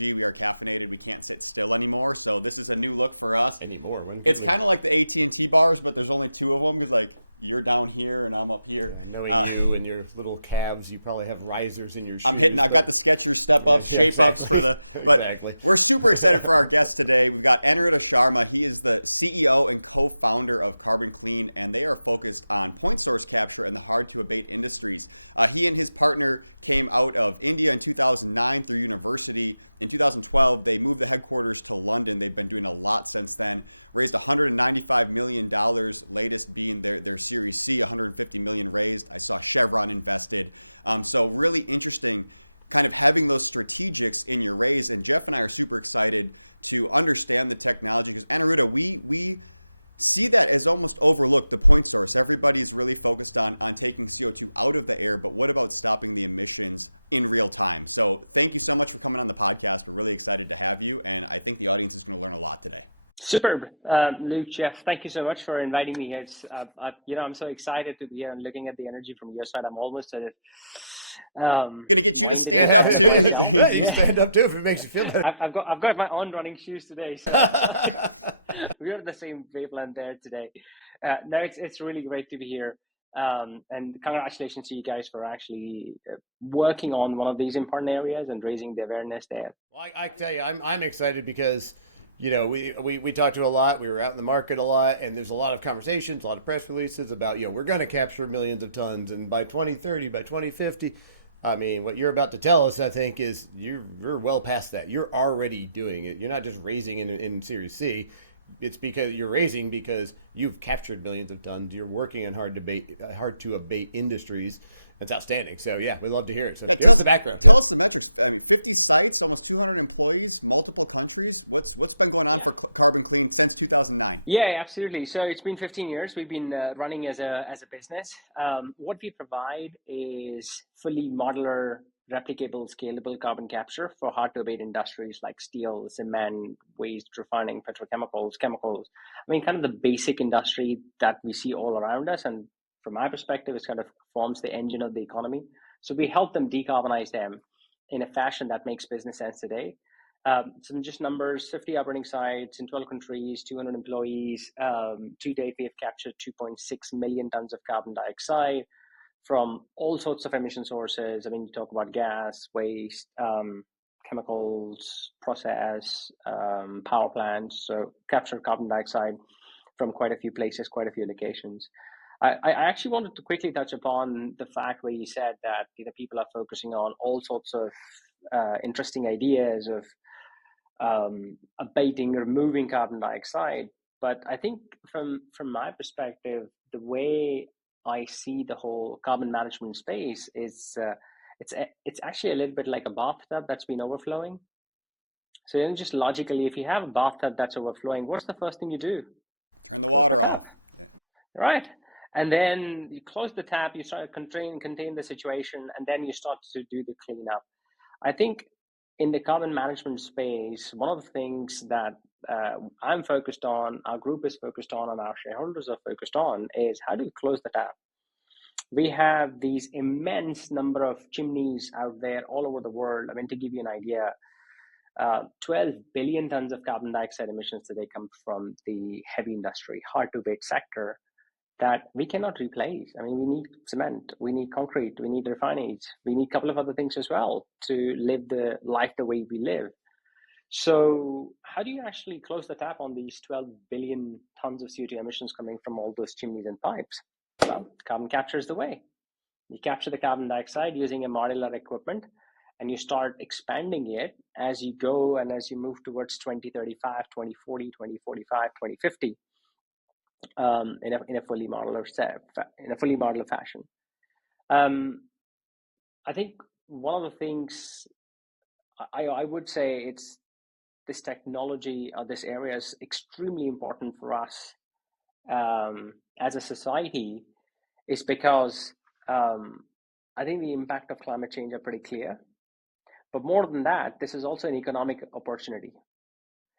energy. We are caffeinated. We can't sit still anymore. So this is a new look for us. Anymore? It's kind of like the AT&T bars, but there's only two of them. It's like you're down here and I'm up here. Yeah, knowing you and your little calves, you probably have risers in your shoes. I got the Skechers step up. Yeah, exactly. Exactly. We're super excited for our guest today. We've got Aniruddha Sharma. He is the CEO and co-founder of Carbon Clean, and they are focused on point source capture in the hard-to-abate industry. He and his partner came out of India in 2009 through university. In 2012, they moved the headquarters to London. They've been doing a lot since then. Raised $195 million, latest being their Series C, $150 million raised. I saw Chevron invested. So really interesting, kind of having those strategics in your raise. And Jeff and I are super excited to understand the technology. Because we see that as almost overlooked the point source. Everybody's really focused on taking CO2 out of the air, but what about stopping the emissions in real time? So thank you so much for coming on the podcast. We're really excited to have you, and I think the audience is going to learn a lot today. Superb. Luke, Jeff, thank you so much for inviting me here. It's, I'm so excited to be here and looking at the energy from your side. I'm almost minded to stand up myself. Yeah, you stand up too if it makes you feel better. I've got my own running shoes today, so we're on the same wavelength there today. No, it's really great to be here. And congratulations to you guys for actually working on one of these important areas and raising the awareness there. Well, I tell you, I'm excited because we talked to a lot. We were out in the market a lot, and there's a lot of conversations, a lot of press releases about, we're going to capture millions of tons, and by 2030, by 2050. I mean, what you're about to tell us, I think, is you're well past that. You're already doing it. You're not just raising in Series C. It's because you're raising because you've captured millions of tons. You're working on hard-to-abate industries. That's outstanding. So, yeah, we'd love to hear it. So, give us the background. Tell us the background. 50 sites, over 200 employees, multiple countries. What's been going on for Carbon Clean since 2009? Yeah, absolutely. So, it's been 15 years. We've been running as a business. What we provide is fully modular, replicable, scalable carbon capture for hard-to-abate industries like steel, cement, waste, refining, petrochemicals, chemicals. I mean, kind of the basic industry that we see all around us. And from my perspective, it kind of forms the engine of the economy. So we help them decarbonize them in a fashion that makes business sense today. Some just numbers: 50 operating sites in 12 countries, 200 employees. To date, we have captured 2.6 million tons of carbon dioxide from all sorts of emission sources. I mean, you talk about gas, waste, chemicals, process, power plants. So capture carbon dioxide from quite a few places, quite a few locations. I actually wanted to quickly touch upon the fact where you said that people are focusing on all sorts of interesting ideas of abating, removing carbon dioxide. But I think from my perspective, the way I see the whole carbon management space is it's actually a little bit like a bathtub that's been overflowing. So then just logically, if you have a bathtub that's overflowing, what's the first thing you do? Close the tap, right? And then you close the tap, you start to contain the situation, and then you start to do the cleanup. I think in the carbon management space, one of the things that I'm focused on, our group is focused on, and our shareholders are focused on is how do we close the tap? We have these immense number of chimneys out there all over the world. I mean, to give you an idea, 12 billion tons of carbon dioxide emissions today come from the heavy industry, hard-to-abate sector, that we cannot replace. I mean, we need cement, we need concrete, we need refineries, we need a couple of other things as well to live the life the way we live. So how do you actually close the tap on these 12 billion tons of CO2 emissions coming from all those chimneys and pipes? Well, carbon capture is the way. You capture the carbon dioxide using a modular equipment, and you start expanding it as you go and as you move towards 2035, 2040, 2045, 2050. In a fully modular fashion. I think one of the things I would say it's this technology or this area is extremely important for us as a society, is because I think the impact of climate change are pretty clear. But more than that, this is also an economic opportunity.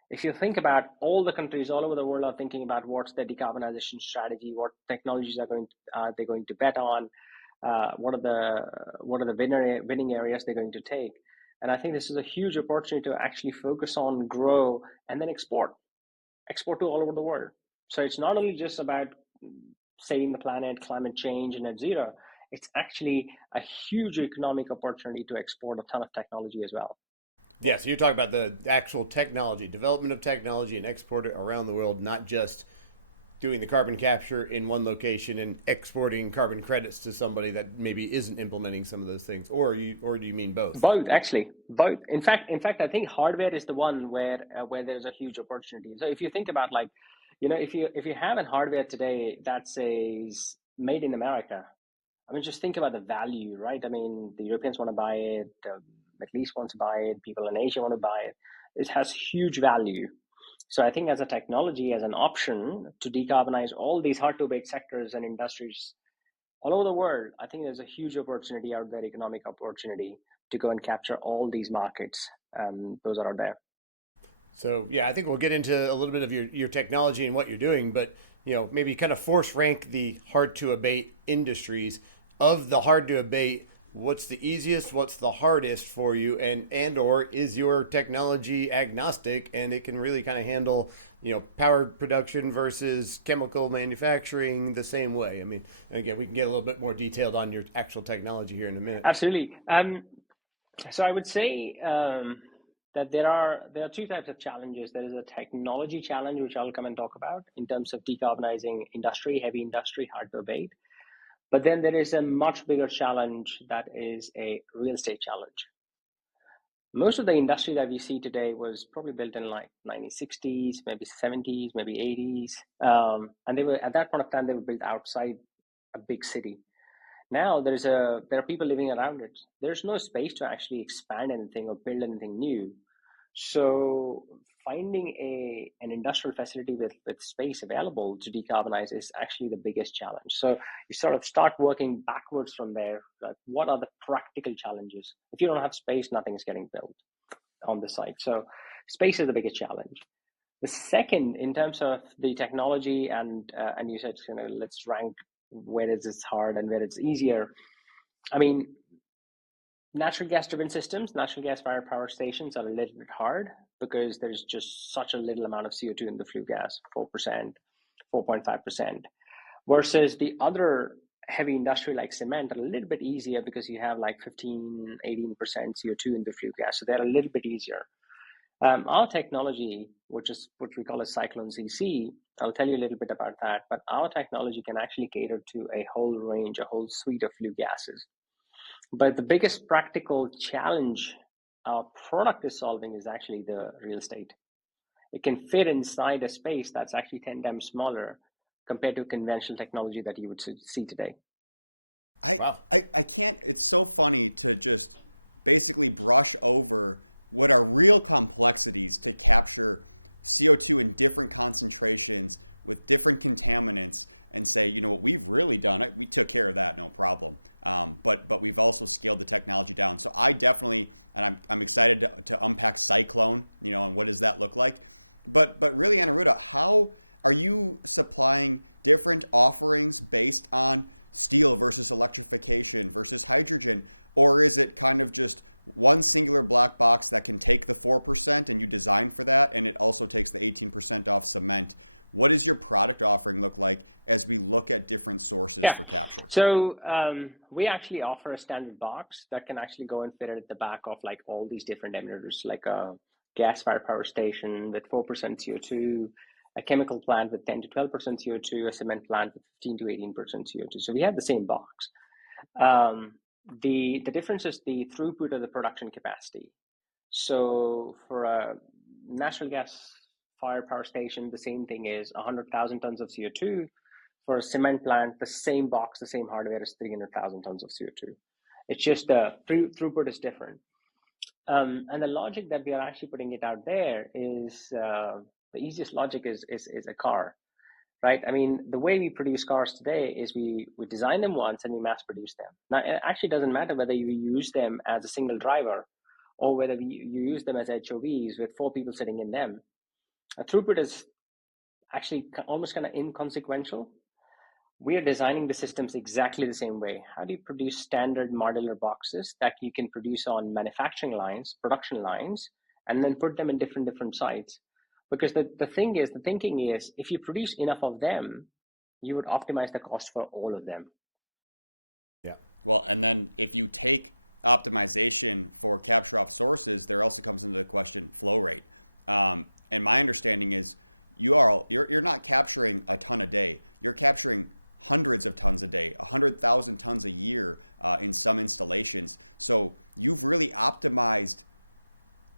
If you think about all the countries all over the world are thinking about what's their decarbonization strategy, what technologies are they going to bet on, what are the winning areas they're going to take. And I think this is a huge opportunity to actually focus on, grow, and then export to all over the world. So it's not only just about saving the planet, climate change, and net zero. It's actually a huge economic opportunity to export a ton of technology as well. Yeah, so you're talking about the actual technology, development of technology and export it around the world, not just doing the carbon capture in one location and exporting carbon credits to somebody that maybe isn't implementing some of those things, or do you mean both? Both, actually, both. In fact, I think hardware is the one where there's a huge opportunity. So if you think about, like, if you have a hardware today that says made in America, I mean, just think about the value, right? I mean, the Europeans want to buy it, the Middle East wants to buy it, people in Asia want to buy it. It has huge value. So I think as a technology, as an option to decarbonize all these hard-to-abate sectors and industries all over the world, I think there's a huge opportunity out there, economic opportunity to go and capture all these markets. Those are out there. So yeah, I think we'll get into a little bit of your technology and what you're doing, but maybe kind of force rank the hard to abate industries. Of the hard to abate, what's the easiest, what's the hardest for you, and or is your technology agnostic and it can really kind of handle power production versus chemical manufacturing the same way? I mean, and again, we can get a little bit more detailed on your actual technology here in a minute. Absolutely. So I would say that there are two types of challenges. There is a technology challenge, which I'll come and talk about in terms of decarbonizing industry, heavy industry, hard to abate. But then there is a much bigger challenge that is a real estate challenge. Most of the industry that we see today was probably built in like 1960s, maybe 70s, maybe 80s. And they were, at that point of time, they were built outside a big city. Now there are people living around it. There's no space to actually expand anything or build anything new. So finding an industrial facility with space available to decarbonize is actually the biggest challenge. So you sort of start working backwards from there. Like, what are the practical challenges? If you don't have space, nothing is getting built on the site. So space is the biggest challenge. The second, in terms of the technology, and you said, let's rank where is it hard and where it's easier. I mean, natural gas driven systems, natural gas fired power stations are a little bit hard because there's just such a little amount of CO2 in the flue gas, 4%, 4.5%, versus the other heavy industry like cement are a little bit easier because you have like 15, 18% CO2 in the flue gas. So they're a little bit easier. Our technology, which we call a Cyclone CC, I'll tell you a little bit about that, but our technology can actually cater to a whole range, a whole suite of flue gases. But the biggest practical challenge our product is solving is actually the real estate. It can fit inside a space that's actually 10 times smaller compared to conventional technology that you would see today. Wow. I can't, it's so funny to just basically brush over what are real complexities to capture CO2 in different concentrations with different contaminants and say, we've really done it. We took care of that, no problem. But we've also scaled the technology down. So I definitely, and I'm excited to unpack Cyclone, and what does that look like. But really, Aniruddha, how are you supplying different offerings based on steel versus electrification versus hydrogen? Or is it kind of just one singular black box that can take the 4% and you design for that, and it also takes the 18% off cement? What does your product offering look like as we look at different sources? Yeah, so we actually offer a standard box that can actually go and fit it at the back of like all these different emitters, like a gas-fired power station with 4% CO2, a chemical plant with 10 to 12% CO2, a cement plant with 15 to 18% CO2. So we have the same box. The difference is the throughput of the production capacity. So for a natural gas fired power station, the same thing is 100,000 tons of CO2. For a cement plant, the same box, the same hardware is 300,000 tons of CO2. It's just the throughput is different. And the logic that we are actually putting it out there is the easiest logic is a car, right? I mean, the way we produce cars today is we design them once and we mass produce them. Now, it actually doesn't matter whether you use them as a single driver or whether you use them as HOVs with 4 people sitting in them. A throughput is actually almost kind of inconsequential. we are designing the systems exactly the same way. How do you produce standard modular boxes that you can produce on manufacturing lines, production lines, and then put them in different sites? Because the thinking is, if you produce enough of them, you would optimize the cost for all of them. Yeah. Well, and then if you take optimization for capture off sources, there also comes into the question flow rate. And my understanding is you're not capturing a ton a day. You're capturing hundreds of tons a day, 100,000 tons a year in some installations. So you've really optimized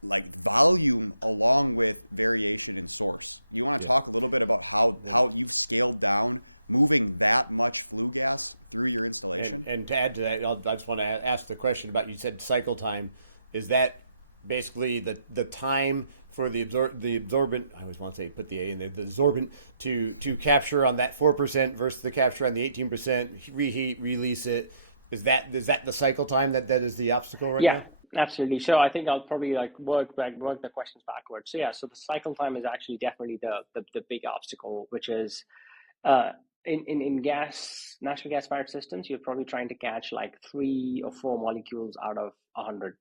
like volume along with variation in source. You want to talk a little bit about how you scaled down moving that much flue gas through your installation? And to add to that, I just want to ask the question about, you said cycle time. Is that basically the time for the absorbent? I always want to say put the A in there. The absorbent to capture on that 4% versus the capture on the 18%, reheat, release it. Is that the cycle time that is the obstacle right now? Yeah, absolutely. So I think I'll probably work the questions backwards. So so the cycle time is actually definitely the big obstacle, which is in natural gas fired systems, you're probably trying to catch like 3 or 4 molecules out of 100,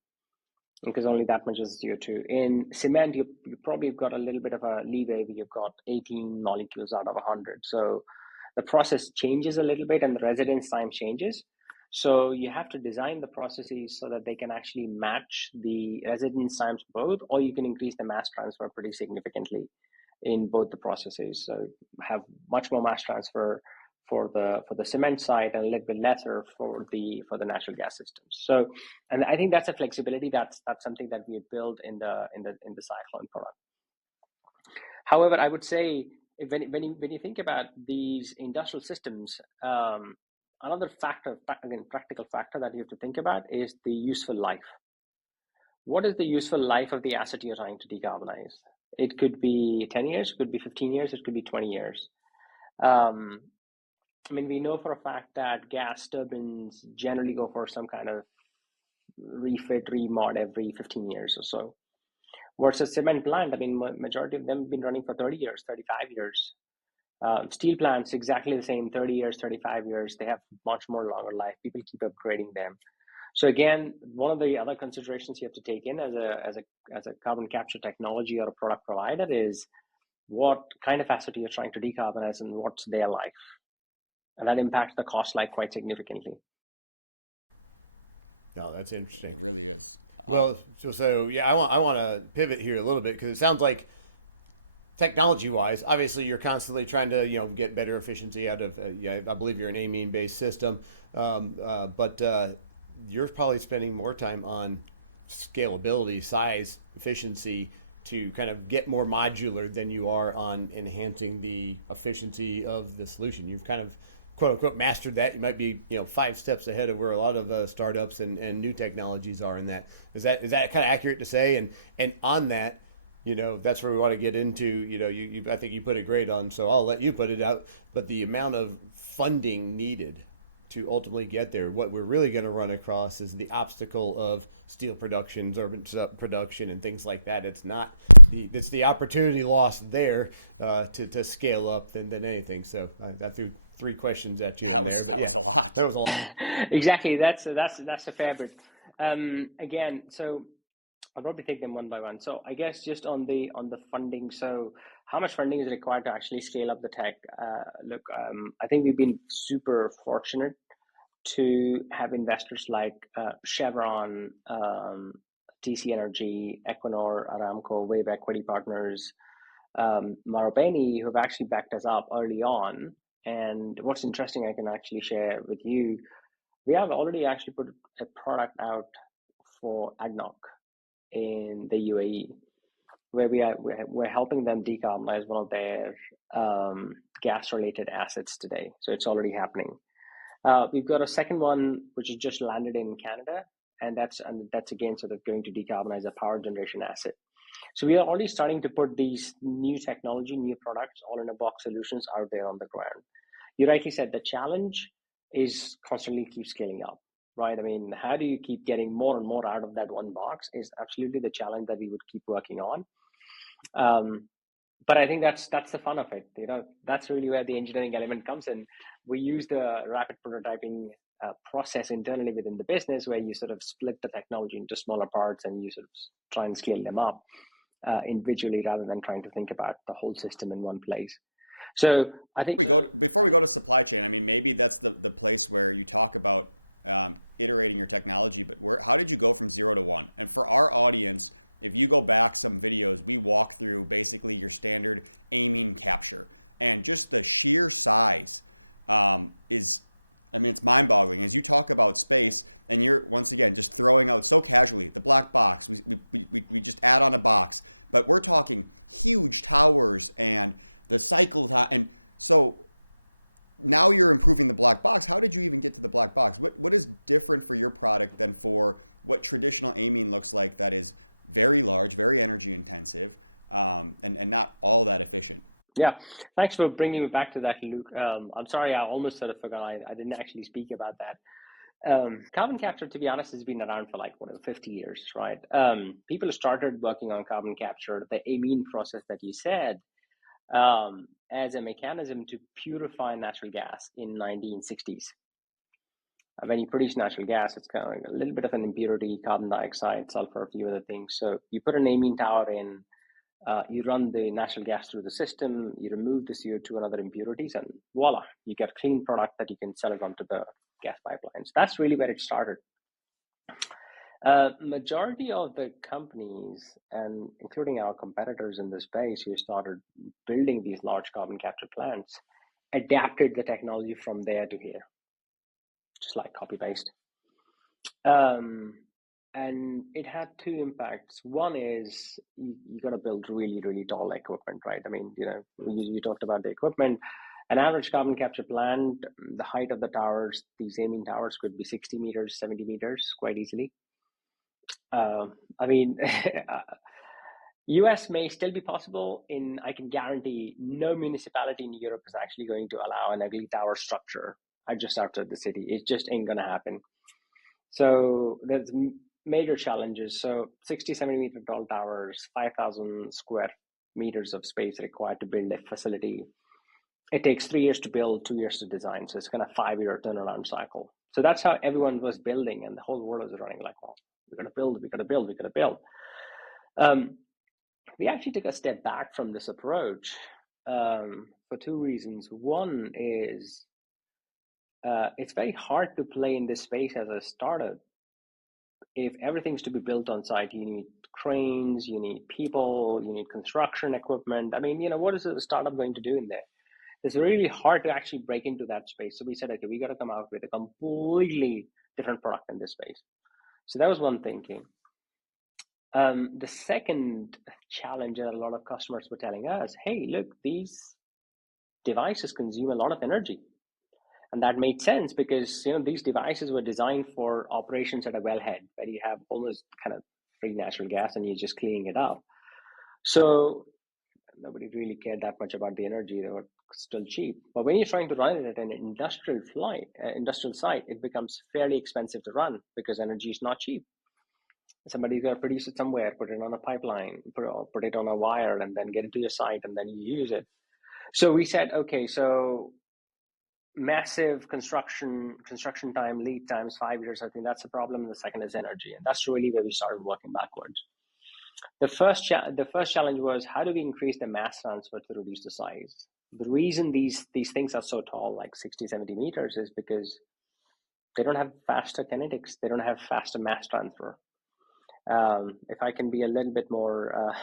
because only that much is CO2. In cement, you probably got a little bit of a leeway where you've got 18 molecules out of 100. So the process changes a little bit and the residence time changes. So you have to design the processes so that they can actually match the residence times both, or you can increase the mass transfer pretty significantly in both the processes. So have much more mass transfer for the cement side and a little bit lesser for the natural gas systems. So, and I think that's a flexibility that's something that we built in the Cyclone product. However, I would say when you think about these industrial systems, another factor, again, practical factor that you have to think about is the useful life. What is the useful life of the asset you're trying to decarbonize? It could be 10 years, it could be 15 years, it could be 20 years. I mean, we know for a fact that gas turbines generally go for some kind of refit, remod every 15 years or so. Versus cement plant, I mean, majority of them have been running for 30 years, 35 years. Steel plants, exactly the same, 30 years, 35 years. They have much more longer life. People keep upgrading them. So again, one of the other considerations you have to take in as a carbon capture technology or a product provider is what kind of asset you're trying to decarbonize and what's their life. And that impacts the cost life quite significantly. No, that's interesting. Well, so yeah, I want to pivot here a little bit, because it sounds like technology-wise, obviously you're constantly trying to get better efficiency out of. I believe you're an amine-based system, but you're probably spending more time on scalability, size, efficiency to kind of get more modular than you are on enhancing the efficiency of the solution. You've kind of quote unquote mastered that. You might be 5 steps ahead of where a lot of startups and new technologies are in that. Is that kind of accurate to say? And on that, that's where we want to get into. You I think you put it great on, so I'll let you put it out. But the amount of funding needed to ultimately get there, what we're really going to run across is the obstacle of steel production, absorbent production, and things like that. It's not it's the opportunity lost there to scale up than anything. So I threw 3 questions at you in there, but yeah, that was a lot. Exactly, that's a fair bit. Again, so I'll probably take them one by one. So I guess just on the funding. So how much funding is required to actually scale up the tech? Look, I think we've been super fortunate to have investors like Chevron, TC Energy, Equinor, Aramco, Wave Equity Partners, Marubeni, who have actually backed us up early on. And what's interesting, I can actually share with you, we have already actually put a product out for ADNOC in the UAE, where we're helping them decarbonize one of their gas-related assets today. So it's already happening. We've got a second one which has just landed in Canada, and that's again sort of going to decarbonize a power generation asset. So we are already starting to put these new technology, new products, all in a box solutions out there on the ground. You rightly said the challenge is constantly keep scaling up, right? I mean, how do you keep getting more and more out of that one box is absolutely the challenge that we would keep working on. but I think that's the fun of it. That's really where the engineering element comes in. We use the rapid prototyping process internally within the business, where you sort of split the technology into smaller parts and you sort of try and scale them up individually, rather than trying to think about the whole system in one place. So I think, So before we go to supply chain, I mean, maybe that's the place where you talk about iterating your technology, but how did you go from 0 to 1? And for our audience, if you go back some videos, we walk through basically your standard aiming capture. And just the sheer size it's mind-boggling. When you talk about space, and you're, once again, just throwing out so casually, the black box, we just add on a box. But we're talking huge towers and the cycle time. And so now you're improving the black box. How did you even get to the black box? What is different for your product than for what traditional aiming looks like, that is very large, very energy intensive, and not all that efficient? Yeah, thanks for bringing me back to that, Luke. I'm sorry, I almost sort of forgot. I didn't actually speak about that. Carbon capture, to be honest, has been around for 50 years, right? People started working on carbon capture, the amine process that you said, as a mechanism to purify natural gas in 1960s. When you produce natural gas, it's kind of a little bit of an impurity, carbon dioxide, sulfur, a few other things. So you put an amine tower in, you run the natural gas through the system, you remove the CO2 and other impurities, and voila, you get a clean product that you can sell it onto the gas pipelines. That's really where it started. Majority of the companies, and including our competitors in this space who started building these large carbon capture plants, adapted the technology from there to here, just like copy paste. And it had two impacts. One is you got to build really, really tall equipment, right? I mean, you talked about the equipment. An average carbon capture plant, the height of the towers, these amine towers, could be 60 meters, 70 meters, quite easily. I mean, US may still be possible. I can guarantee no municipality in Europe is actually going to allow an ugly tower structure just outside the city. It just ain't going to happen. So there's major challenges. So 60, 70 meter tall towers, 5,000 square meters of space required to build a facility. It takes 3 years to build, 2 years to design. So it's kind of 5-year turnaround cycle. So that's how everyone was building, and the whole world was running like, well, we're going to build, we're going to build, we're going to build. We actually took a step back from this approach for two reasons. One is it's very hard to play in this space as a startup. If everything's to be built on site, you need cranes, you need people, you need construction equipment. I mean, what is a startup going to do in there? It's really hard to actually break into that space. So we said, okay, we got to come out with a completely different product in this space. So that was one thinking. The second challenge that a lot of customers were telling us, hey, look, these devices consume a lot of energy. And that made sense because these devices were designed for operations at a wellhead, where you have almost kind of free natural gas and you're just cleaning it up. So nobody really cared that much about the energy. They were still cheap. But when you're trying to run it at an industrial site, it becomes fairly expensive to run because energy is not cheap. Somebody's got to produce it somewhere, put it on a pipeline, put it on a wire, and then get it to your site, and then you use it. So we said, okay, so massive construction time, lead times, 5 years. I think that's a problem. And the second is energy, and that's really where we started working backwards. The first challenge was, how do we increase the mass transfer to reduce the size? The reason these things are so tall, like 60, 70 meters, is because they don't have faster kinetics. They don't have faster mass transfer. If I can be a little bit more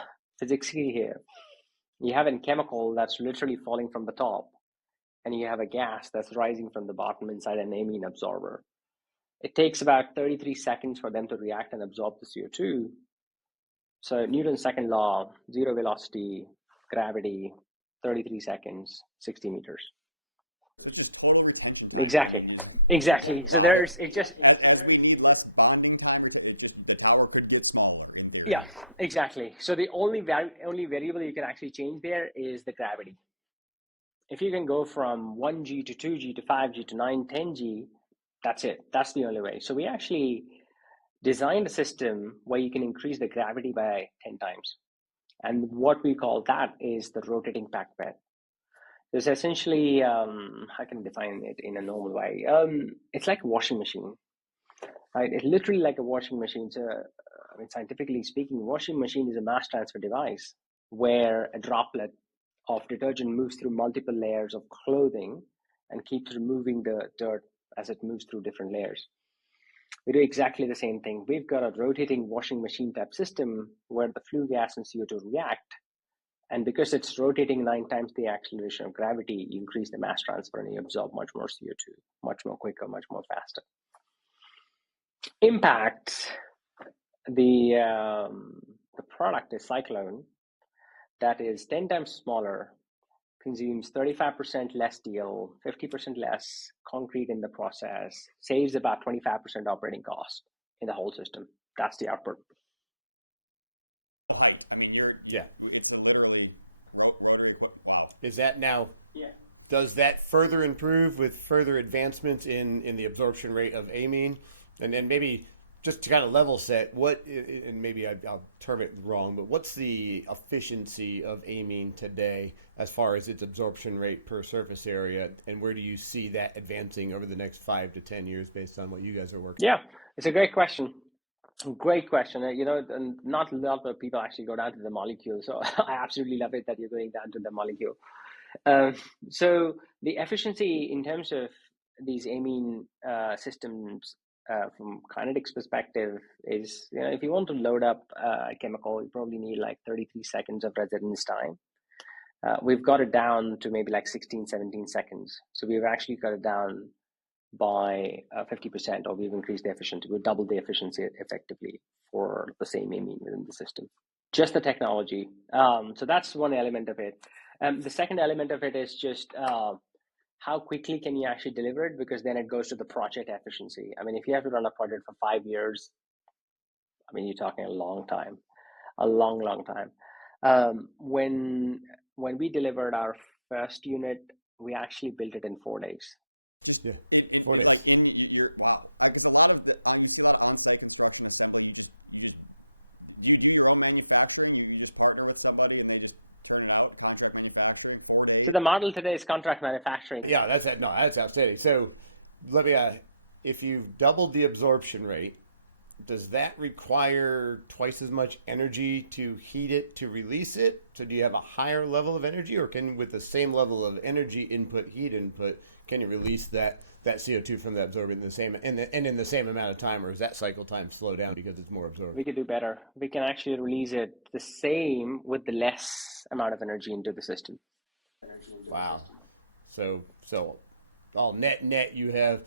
physicsy here, you have a chemical that's literally falling from the top, and you have a gas that's rising from the bottom inside an amine absorber. It takes about 33 seconds for them to react and absorb the CO2. So Newton's second law, zero velocity, gravity, 33 seconds, 60 meters. There's just total retention. Exactly. So there's, it just... As we need less bonding time, the tower could get smaller. Yeah, exactly. So the only variable you can actually change there is the gravity. If you can go from 1G to 2G to 5G to 9, 10G, that's it. That's the only way. So we actually designed a system where you can increase the gravity by 10 times. And what we call that is the rotating packed bed. There's essentially, how can I define it in a normal way? It's like a washing machine, right? It's literally like a washing machine. So, scientifically speaking, washing machine is a mass transfer device where a droplet of detergent moves through multiple layers of clothing and keeps removing the dirt as it moves through different layers. We do exactly the same thing. We've got a rotating washing machine type system where the flue gas and CO2 react. And because it's rotating 9 times the acceleration of gravity, you increase the mass transfer and you absorb much more CO2, much more quicker, much more faster. Impact, the product is Cyclone, that is 10 times smaller, consumes 35% less steel, 50% less concrete in the process, saves about 25% operating cost in the whole system. That's the output. Height. I mean, it's literally rotary. Wow. Is that now? Yeah. Does that further improve with further advancements in the absorption rate of amine? And then maybe just to kind of level set, and maybe I'll term it wrong, but what's the efficiency of amine today as far as its absorption rate per surface area, and where do you see that advancing over the next 5 to 10 years based on what you guys are working on? Yeah, it's a great question. Great question. Not a lot of people actually go down to the molecule, so I absolutely love it that you're going down to the molecule. So the efficiency in terms of these amine systems from kinetics perspective is, if you want to load up a chemical, you probably need like 33 seconds of residence time. We've got it down to maybe like 16, 17 seconds. So we've actually got it down by 50%, or we've increased the efficiency. We've doubled the efficiency effectively for the same amine within the system. Just the technology. So that's one element of it. The second element of it is just how quickly can you actually deliver it, because then it goes to the project efficiency. I mean, if you have to run a project for 5 years, I mean, you're talking a long time, a long, long time. When we delivered our first unit, we actually built it in 4 days. Yeah, 4 days. Wow. Because a lot of you see a lot of on-site construction assembly. You do your own manufacturing. You just partner with somebody and they just turn it out. Contract manufacturing, 4 days. So the model today is contract manufacturing. Yeah, that's outstanding. So let me, if you've doubled the absorption rate, does that require twice as much energy to heat it to release it? So do you have a higher level of energy, or can, with the same level of energy input, heat input, can you release that CO2 from the absorbent in the same amount of time, or is that cycle time slow down because it's more absorbed? We could do better. We can actually release it the same with the less amount of energy into the system. Wow. So all net, you have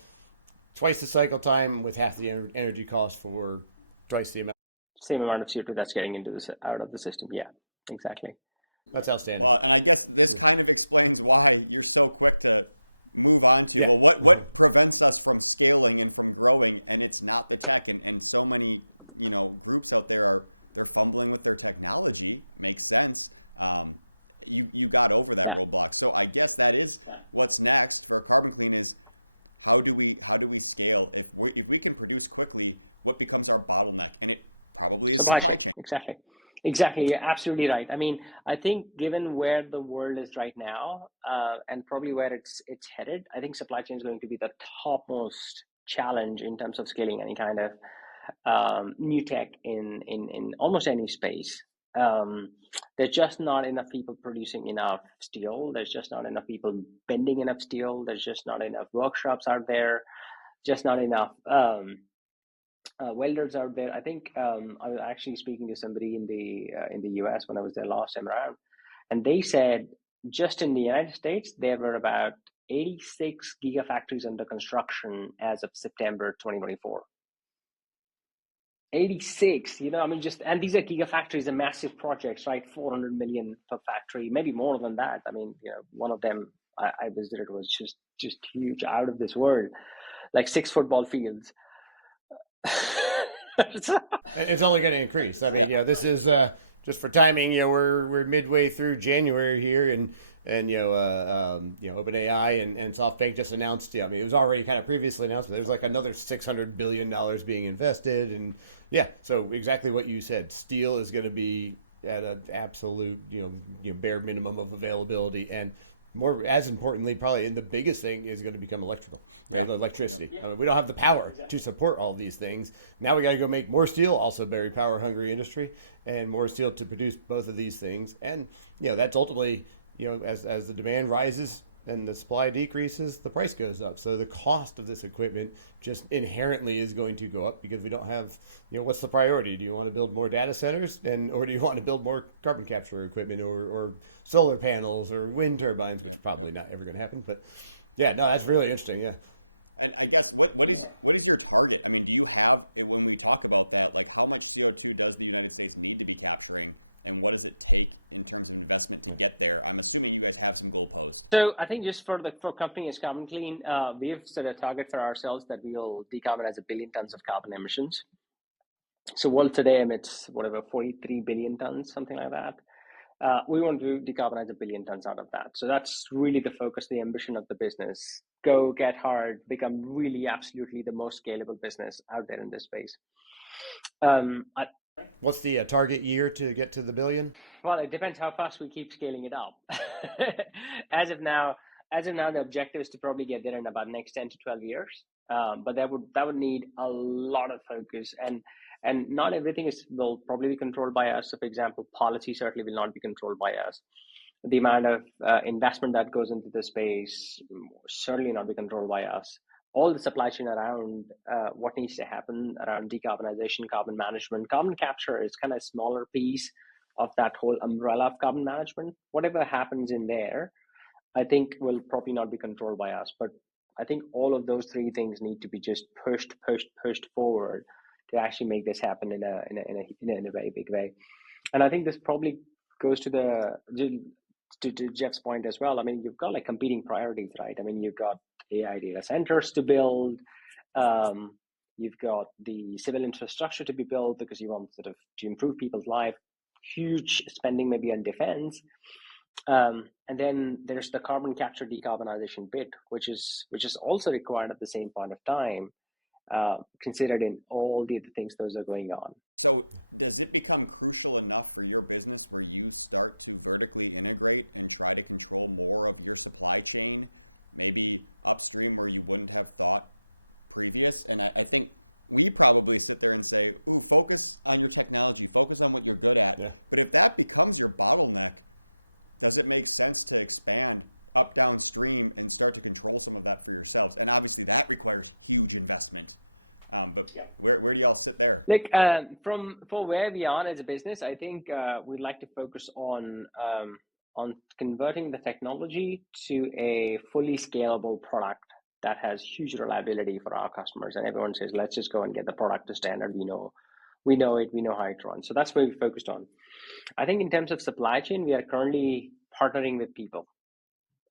twice the cycle time with half the energy cost for twice the amount. Same amount of CO2 that's getting out of the system. Yeah, exactly. That's outstanding. Well, and I guess this kind of explains why you're so quick to move on to what prevents us from scaling and from growing, and it's not the tech, and so many groups out there are fumbling with their technology. Makes sense. You got over that roadblock. So I guess that is what's next for Carbon Clean is how do we scale? If we can produce quickly, what becomes our bottleneck? And it probably is supply chain. Exactly. You're absolutely right. I mean, I think given where the world is right now, and probably where it's headed, I think supply chain is going to be the topmost challenge in terms of scaling any kind of new tech in almost any space. There's just not enough people producing enough steel. There's just not enough people bending enough steel. There's just not enough workshops out there. Just not enough welders out there. I think I was actually speaking to somebody in the US when I was there last time around, and they said just in the United States there were about 86 gigafactories under construction as of September 2024. 86, and these are gigafactories, are massive projects, right? 400 million per factory, maybe more than that. I mean, one of them I visited was just huge, out of this world, like 6 football fields. It's only going to increase. I mean, this is just for timing. We're midway through January here, and OpenAI and SoftBank just announced. I mean, it was already kind of previously announced, but there's like another $600 billion being invested, and so exactly what you said. Steel is going to be at an absolute, bare minimum of availability, and more as importantly, probably, and the biggest thing is going to become electrical, right? Electricity. I mean, we don't have the power to support all these things. Now we got to go make more steel, also very power hungry industry, and more steel to produce both of these things. And that's ultimately, as the demand rises and the supply decreases, the price goes up. So the cost of this equipment just inherently is going to go up because we don't have, what's the priority? Do you want to build more data centers, or do you want to build more carbon capture equipment, or solar panels, or wind turbines, which probably not ever going to happen? But yeah, no, that's really interesting. Yeah. And I guess what is your target? I mean, do you have, when we talk about that, like how much CO2 does the United States need to be capturing, and what does it take in terms of investment to get there? I'm assuming you guys have some goalposts. So I think just for company as Carbon Clean, we have set a target for ourselves that we will decarbonize 1 billion tons of carbon emissions. So world today emits 43 billion tons, something like that. We want to decarbonize 1 billion tons out of that. So that's really the focus, the ambition of the business. Go get hard, become really absolutely the most scalable business out there in this space. What's the target year to get to the billion? Well, it depends how fast we keep scaling it up. As of now, the objective is to probably get there in about next 10 to 12 years. But that would need a lot of focus, and not everything will probably be controlled by us. So, for example, policy certainly will not be controlled by us. The amount of investment that goes into the space certainly not be controlled by us. All the supply chain around what needs to happen around decarbonization, carbon management, carbon capture is kind of a smaller piece of that whole umbrella of carbon management. Whatever happens in there, I think will probably not be controlled by us. But I think all of those three things need to be just pushed forward to actually make this happen in a very big way. And I think this probably goes to Jeff's point as well. I mean, you've got like competing priorities, right? I mean, you've got AI data centers to build. You've got the civil infrastructure to be built because you want sort of to improve people's life. Huge spending maybe on defense. And then there's the carbon capture decarbonization bit, which is also required at the same point of time, considered in all the other things those are going on. So does it become crucial enough for your business where you start to vertically integrate and try to control more of your supply chain, maybe upstream where you wouldn't have thought previous? And I think we probably sit there and say, ooh, focus on your technology, focus on what you're good at. Yeah. But if that becomes your bottleneck, does it make sense to expand up downstream and start to control some of that for yourself? And obviously that requires huge investment. But yeah, where do y'all sit there? Like for where we are as a business, I think we'd like to focus on converting the technology to a fully scalable product that has huge reliability for our customers. And everyone says, let's just go and get the product to standard. We know it, we know how it runs. So that's where we focused on. I think in terms of supply chain, we are currently partnering with people.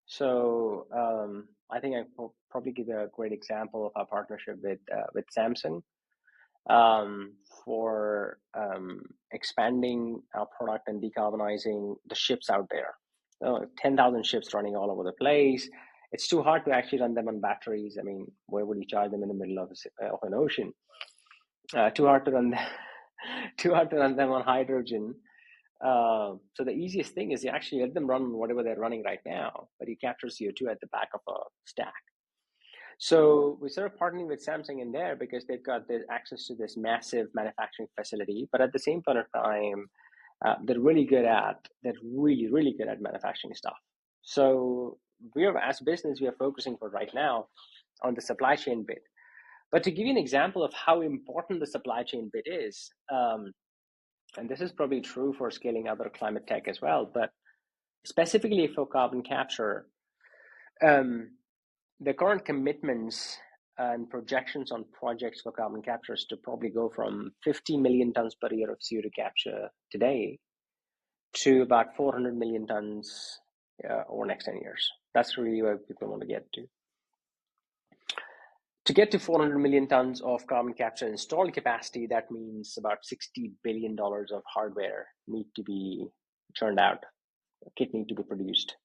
So I think I will probably give a great example of our partnership with Samsung for expanding our product and decarbonizing the ships out there. 10,000 ships running all over the place. It's too hard to actually run them on batteries. I mean, where would you charge them in the middle of an ocean? Too hard to run them on hydrogen. So the easiest thing is you actually let them run whatever they're running right now, but you capture CO2 at the back of a stack. So we started partnering with Samsung in there because they've got the access to this massive manufacturing facility, but at the same point of time, they're really good at manufacturing stuff. So as a business, we are focusing for right now on the supply chain bit. But to give you an example of how important the supply chain bit is, and this is probably true for scaling other climate tech as well, but specifically for carbon capture, the current commitments and projections on projects for carbon capture is to probably go from 50 million tons per year of CO2 capture today to about 400 million tons over the next 10 years. That's really where people want to get to. To get to 400 million tons of carbon capture installed capacity, that means about $60 billion of hardware need to be churned out, kit need to be produced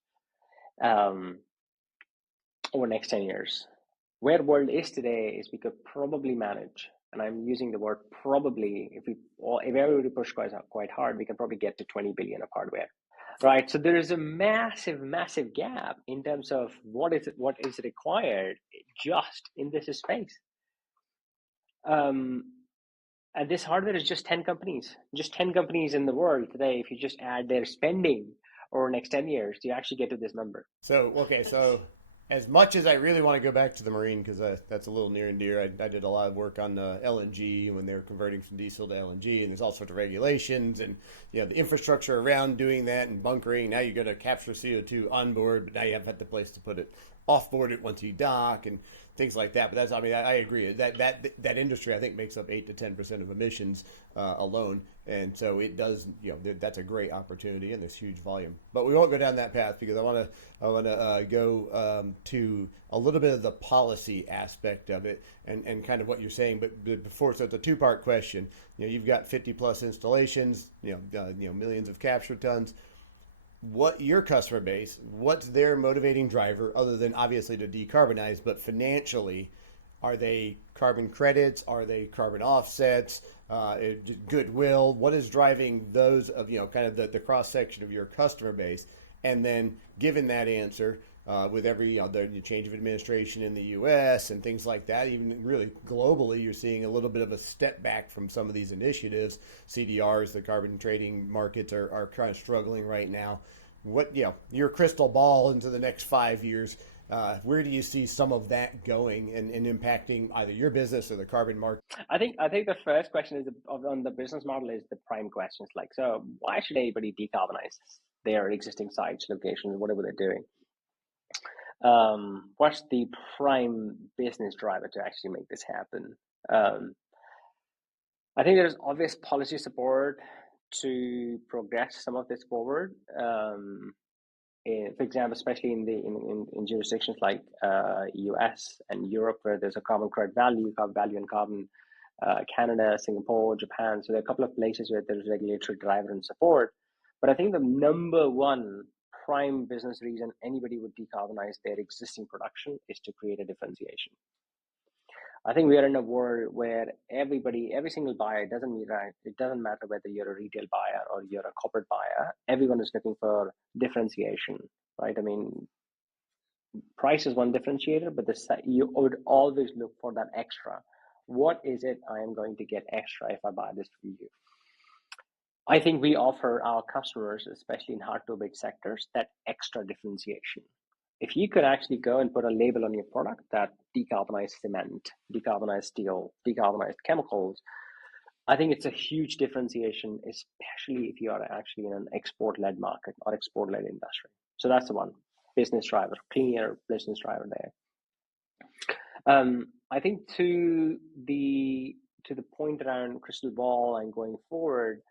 over the next 10 years. Where the world is today is we could probably manage and I'm using the word probably, if everybody push quite hard, we can probably get to 20 billion of hardware, right? So there is a massive gap in terms of what is required just in this space. And this hardware is just 10 companies, in the world today. If you just add their spending over the next 10 years, you actually get to this number. So as much as I really want to go back to the marine, because that's a little near and dear, I did a lot of work on LNG when they were converting from diesel to LNG, and there's all sorts of regulations and the infrastructure around doing that and bunkering. Now you're going to capture CO2 on board, but now you have to have the place to put it off board it once you dock and things like that. But I agree that industry I think makes up 8 to 10% of emissions alone, and so it does. That's a great opportunity, and there's huge volume. But we won't go down that path because I want to go to a little bit of the policy aspect of it and kind of what you're saying. But before, so it's a two-part question. You've got 50 plus installations. Millions of capture tons. What your customer base, what's their motivating driver other than obviously to decarbonize, but financially, are they carbon credits? Are they carbon offsets? Goodwill? What is driving those of, kind of the cross section of your customer base? And then given that answer, with every, the change of administration in the U.S. and things like that, even really globally, you're seeing a little bit of a step back from some of these initiatives. CDRs, the carbon trading markets are kind of struggling right now. What, your crystal ball into the next 5 years, where do you see some of that going and impacting either your business or the carbon market? I think the first question is on the business model is the prime questions, like, so why should anybody decarbonize their existing sites, locations, whatever they're doing? What's the prime business driver to actually make this happen? I think there's obvious policy support to progress some of this forward. For example, especially in jurisdictions like US and Europe, where there's a carbon credit value and carbon, Canada, Singapore, Japan. So there are a couple of places where there's regulatory driver and support. But I think the number one prime business reason anybody would decarbonize their existing production is to create a differentiation. I think we are in a world where every single buyer, it doesn't matter whether you're a retail buyer or you're a corporate buyer, everyone is looking for differentiation, right? I mean, price is one differentiator, but you would always look for that extra. What is it I am going to get extra if I buy this from you? I think we offer our customers, especially in hard-to-abate sectors, that extra differentiation. If you could actually go and put a label on your product that decarbonized cement, decarbonized steel, decarbonized chemicals, I think it's a huge differentiation, especially if you are actually in an export-led market or export-led industry. So that's the one business driver, clear business driver there. I think to the point around crystal ball and going forward,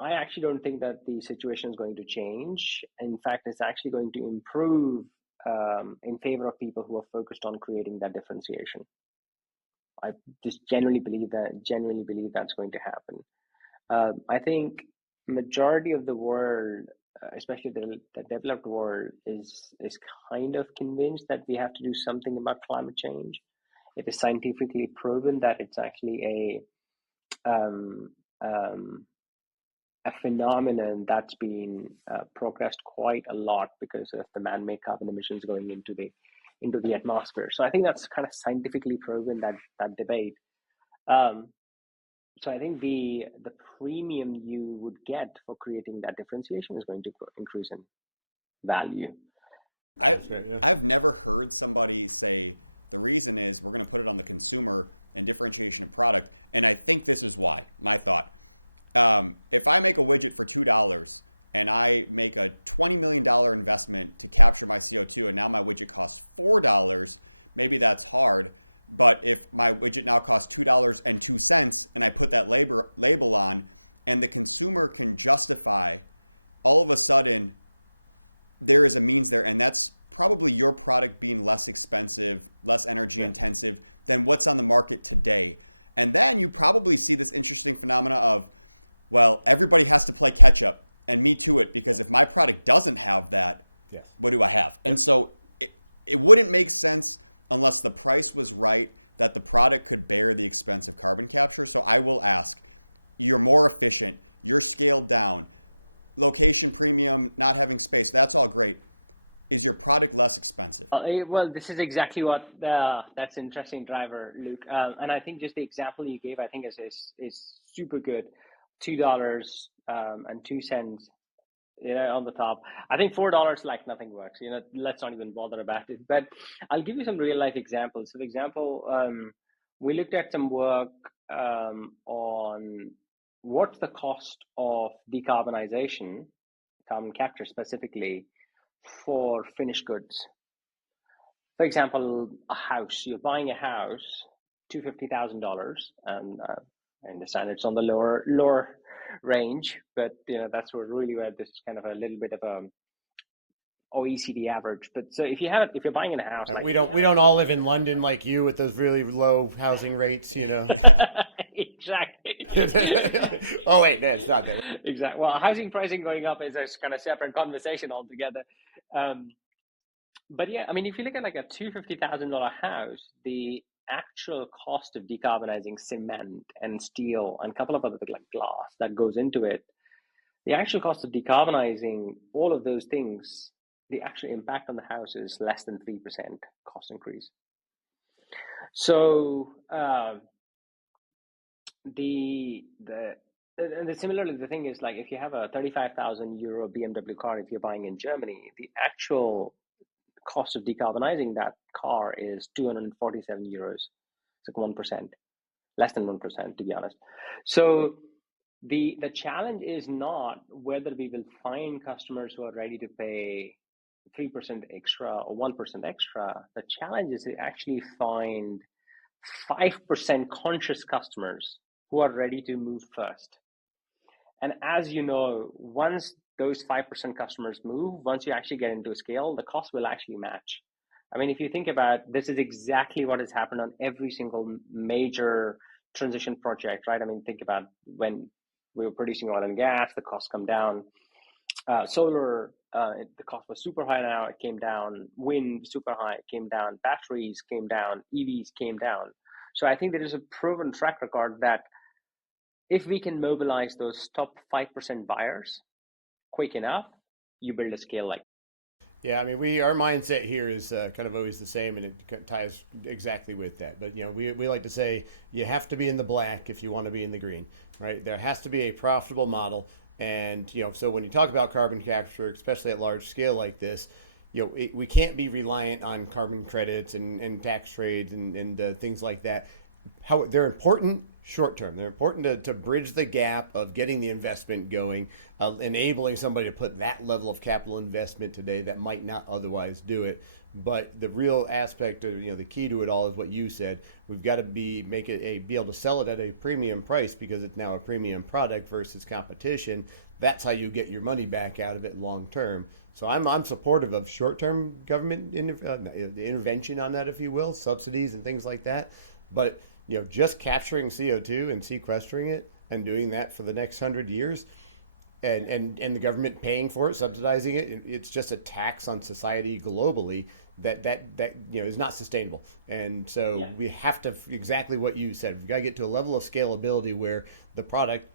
I actually don't think that the situation is going to change. In fact, it's actually going to improve in favor of people who are focused on creating that differentiation. I just genuinely believe that's going to happen. I think majority of the world, especially the developed world, is kind of convinced that we have to do something about climate change. It is scientifically proven that it's actually a phenomenon that's been progressed quite a lot because of the man-made carbon emissions going into the atmosphere. So I think that's kind of scientifically proven, that debate. So I think the premium you would get for creating that differentiation is going to increase in value. I've never heard somebody say the reason is we're going to put it on the consumer and differentiation product, and I think this is why. My thought. If I make a widget for $2 and I make a $20 million investment to capture my CO2 and now my widget costs $4, maybe that's hard, but if my widget now costs $2.02 and I put that label on and the consumer can justify, all of a sudden there is a means there, and that's probably your product being less expensive, less energy intensive than what's on the market today. And then you probably see this interesting phenomena of, well, everybody has to play catch up, and me to it, because if my product doesn't have that, what do I have? And so it wouldn't make sense unless the price was right that the product could bear the expense of carbon capture. So I will ask, you're more efficient, you're scaled down, location premium, not having space, that's all great. Is your product less expensive? Well, this is exactly what that's an interesting driver, Luke. And I think just the example you gave, I think is super good. $2.02, on the top. I think $4 like nothing works. Let's not even bother about it. But I'll give you some real life examples. So, for example, we looked at some work on what's the cost of decarbonization, carbon capture specifically, for finished goods. For example, a house. You're buying a house, $250,000, and I understand it's on the lower range, but that's really where this is kind of a little bit of a OECD average. But so if you're buying in a house, like we don't all live in London like you with those really low housing rates, Exactly. Oh wait, no, it's not that. Exactly. Well, housing pricing going up is a kind of separate conversation altogether. But yeah, I mean, if you look at like a $250,000 house, the actual cost of decarbonizing cement and steel and a couple of other things like glass that goes into it, the actual cost of decarbonizing all of those things, the actual impact on the house is less than 3% cost increase. So similarly, the thing is, like, if you have a 35,000 euro BMW car, if you're buying in Germany, the actual cost of decarbonizing that car is 247 euros. It's like 1%, less than 1%, to be honest. So the challenge is not whether we will find customers who are ready to pay 3% extra or 1% extra. The challenge is to actually find 5% conscious customers who are ready to move first. And as you know, once those 5% customers move, once you actually get into scale, the cost will actually match. I mean, if you think about this, is exactly what has happened on every single major transition project, right? I mean, think about when we were producing oil and gas, the costs come down. Solar, the cost was super high, now it came down. Wind, super high, it came down. Batteries came down. EVs came down. So I think there is a proven track record that if we can mobilize those top 5% buyers quick enough, you build a scale like. Yeah, I mean, our mindset here is kind of always the same, and it ties exactly with that. But we like to say you have to be in the black if you want to be in the green, right? There has to be a profitable model, and so when you talk about carbon capture, especially at large scale like this, we can't be reliant on carbon credits and tax trades and things like that. How they're important short term. They're important to bridge the gap of getting the investment going, enabling somebody to put that level of capital investment today that might not otherwise do it. But the real aspect of the key to it all is what you said. We've got to be able to sell it at a premium price because it's now a premium product versus competition. That's how you get your money back out of it long term. So I'm supportive of short-term government intervention on that, if you will, subsidies and things like that. But just capturing CO2 and sequestering it and doing that for the next 100 years, and the government paying for it, subsidizing it, it's just a tax on society globally that is not sustainable. And so we have to, exactly what you said, we've got to get to a level of scalability where the product,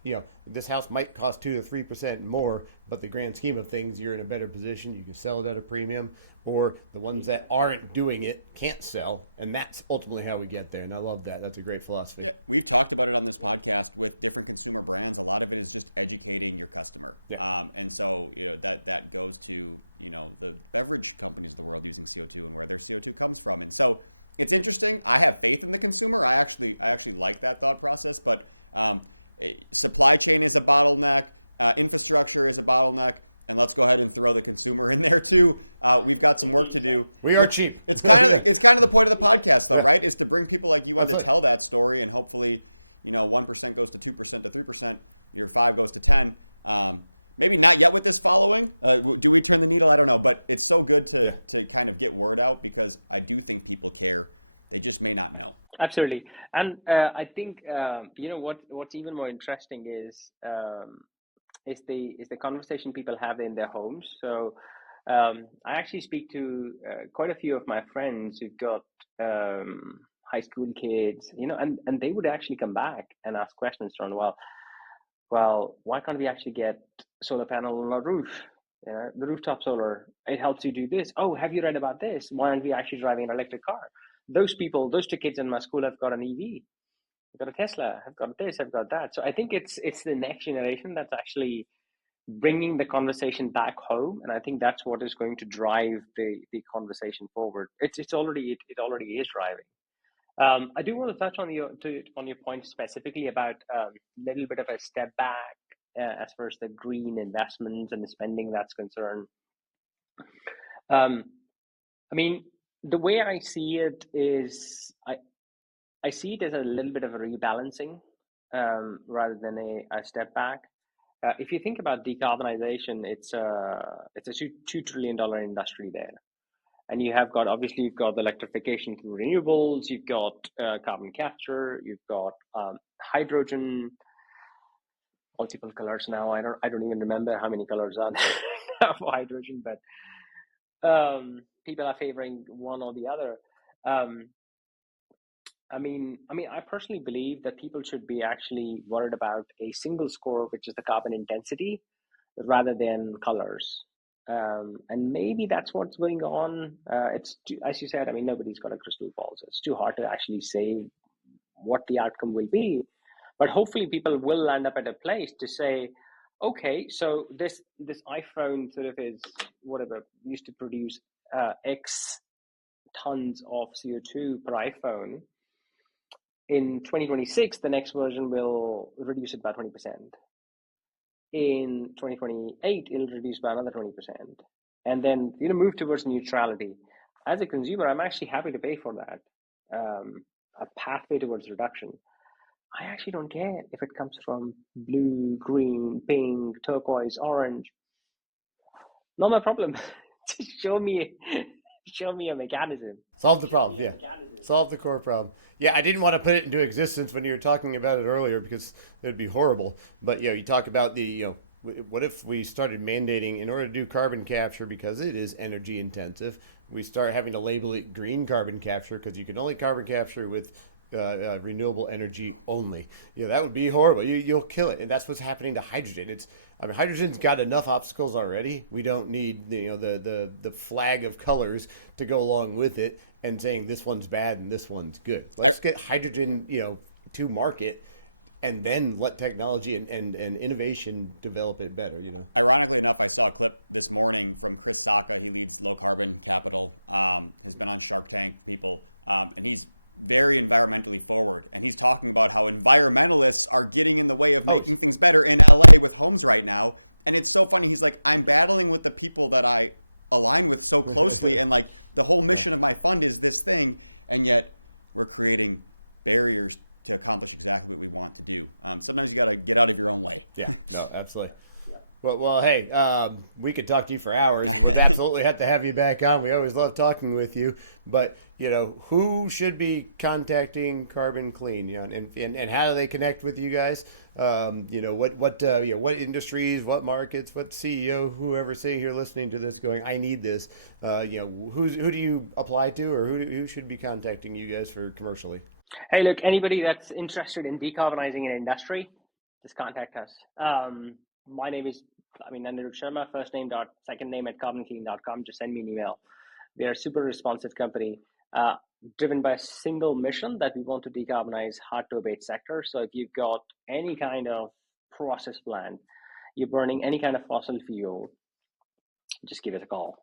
this house might cost 2 to 3% more, but the grand scheme of things, you're in a better position. You can sell it at a premium, or the ones that aren't doing it can't sell, and that's ultimately how we get there. And I love that. That's a great philosophy. We've talked about it on this podcast with different consumer brands. A lot of it is just educating your customer. Yeah. And so that goes to the beverage companies in the world using CO2 and where their CO2 comes from. And so it's interesting. I have faith in the consumer. I actually like that thought process. But supply chain is a bottleneck. Infrastructure is a bottleneck. And let's go ahead and throw the consumer in there too. We've got some work to do. We are cheap. It's kind of the point of the podcast, though, right? Is to bring people like you to tell that story, and hopefully, 1% goes to 2% to 3%, your 5 goes to 10. Maybe not yet with this following. Do we turn the needle? I don't know, but it's so good to kind of get word out because I do think people care. They just may not know. Absolutely, and I think what's even more interesting is the conversation people have in their homes. So I actually speak to quite a few of my friends who've got high school kids, and they would actually come back and ask questions around, well, why can't we actually get solar panel on our roof? The rooftop solar, it helps you do this. Oh, have you read about this? Why aren't we actually driving an electric car? Those two kids in my school have got an EV. I've got a Tesla. I've got this. I've got that. So I think it's the next generation that's actually bringing the conversation back home, and I think that's what is going to drive the conversation forward. It already is driving. I do want to touch on your point specifically about a little bit of a step back as far as the green investments and the spending that's concerned. I mean, the way I see it is I see it as a little bit of a rebalancing rather than a step back. If you think about decarbonization, it's a $2 trillion industry there. And you've got the electrification through renewables, you've got carbon capture, you've got hydrogen, multiple colors now. I don't even remember how many colors are there for hydrogen, but people are favoring one or the other. I personally believe that people should be actually worried about a single score, which is the carbon intensity, rather than colors. And maybe that's what's going on. As you said, nobody's got a crystal ball, so it's too hard to actually say what the outcome will be. But hopefully people will land up at a place to say, okay, so this iPhone sort of is whatever used to produce X tons of CO2 per iPhone. In 2026, the next version will reduce it by 20%. In 2028, it'll reduce by another 20%. And then, move towards neutrality. As a consumer, I'm actually happy to pay for that. A pathway towards reduction. I actually don't care if it comes from blue, green, pink, turquoise, orange. Not my problem. Just show me a mechanism. Solve the problem, yeah. Solve the core problem. Yeah, I didn't want to put it into existence when you were talking about it earlier because it would be horrible. But you talk about what if we started mandating in order to do carbon capture because it is energy intensive, we start having to label it green carbon capture because you can only carbon capture with renewable energy only. That would be horrible. You'll kill it, and that's what's happening to hydrogen. Hydrogen's got enough obstacles already. We don't need the flag of colors to go along with it and saying this one's bad and this one's good. Let's get hydrogen to market, and then let technology and innovation develop it better. Ironically enough, I saw a clip this morning from Chris Taka, who leads Low Carbon Capital, who's been on Shark Tank people, and he's very environmentally forward, and he's talking about how environmentalists are getting in the way of making things better in LA with homes right now. And it's so funny. He's like, I'm battling with the people that I align with so closely, and like the whole mission of my fund is this thing, and yet we're creating barriers to accomplish exactly what we want to do. Sometimes you got to get out of your own way. Yeah, no, absolutely. Well, hey, we could talk to you for hours, and we'll absolutely have to have you back on. We always love talking with you. But who should be contacting Carbon Clean? And how do they connect with you guys? What industries, what markets, what CEO, whoever's sitting here listening to this, going, I need this. Who do you apply to, or who should be contacting you guys for commercially? Hey, look, anybody that's interested in decarbonizing an industry, just contact us. My name is Aniruddha Sharma, first name dot second name at carbonclean.com. Just send me an email. We are a super responsive company, driven by a single mission that we want to decarbonize hard-to-abate sector. So if you've got any kind of process plant, you're burning any kind of fossil fuel, just give us a call.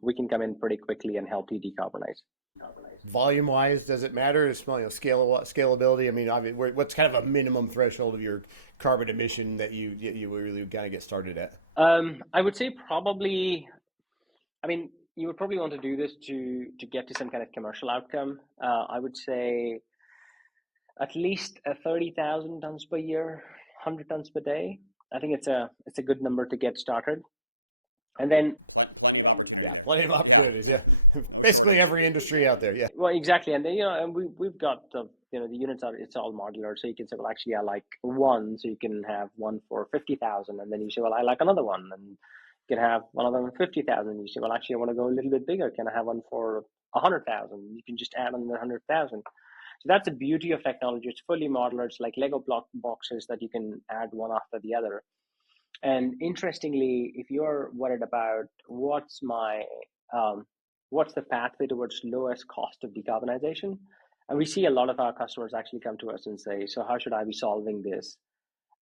We can come in pretty quickly and help you decarbonize. Volume wise, does it matter? Scalability. What's kind of a minimum threshold of your carbon emission that you really kind of get started at? I would say probably. You would probably want to do this to get to some kind of commercial outcome. I would say at least 30,000 tons per year, 100 tons per day. I think it's a good number to get started. And then plenty of opportunities. Yeah, basically every industry out there. Yeah. Well, exactly, and then and we've got the units it's all modular, so you can say, well, actually, I like one, so you can have one for 50,000, and then you say, well, I like another one, and you can have one of them for 50,000. You say, well, actually, I want to go a little bit bigger. Can I have one for 100,000? You can just add on the 100,000. So that's the beauty of technology. It's fully modular. It's like Lego block boxes that you can add one after the other. And interestingly, if you're worried about what's the pathway towards lowest cost of decarbonization, and we see a lot of our customers actually come to us and say, so how should I be solving this?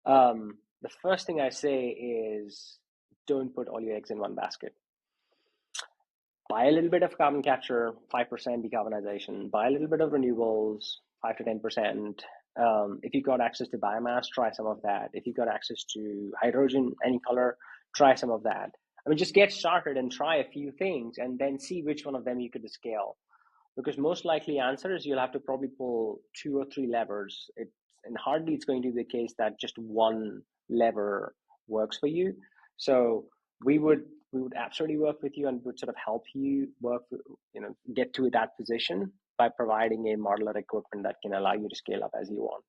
The first thing I say is, don't put all your eggs in one basket. Buy a little bit of carbon capture, 5% decarbonization. Buy a little bit of renewables, 5 to 10%. If you've got access to biomass, try some of that. If you've got access to hydrogen, any color, try some of that. I mean, just get started and try a few things and then see which one of them you could scale. Because most likely answer is you'll have to probably pull 2 or 3 levers. And hardly it's going to be the case that just one lever works for you. So we would absolutely work with you and would sort of help you get to that position by providing a modular equipment that can allow you to scale up as you want.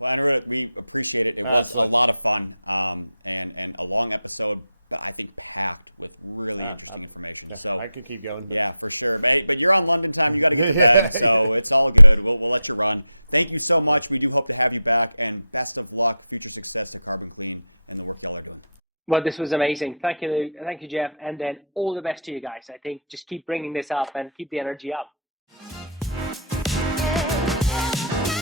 Well, Aniruddha, we appreciate it. It was a lot of fun and a long episode, but I think packed with really information. So, I could keep going, but yeah, for sure. But you're on London time, so it's all good. We'll let you run. Thank you so much. We do hope to have you back, and best of luck, future success to Carbon Clean and the work that we're doing. Well, this was amazing. Thank you, Jeff, and then all the best to you guys. I think just keep bringing this up and keep the energy up.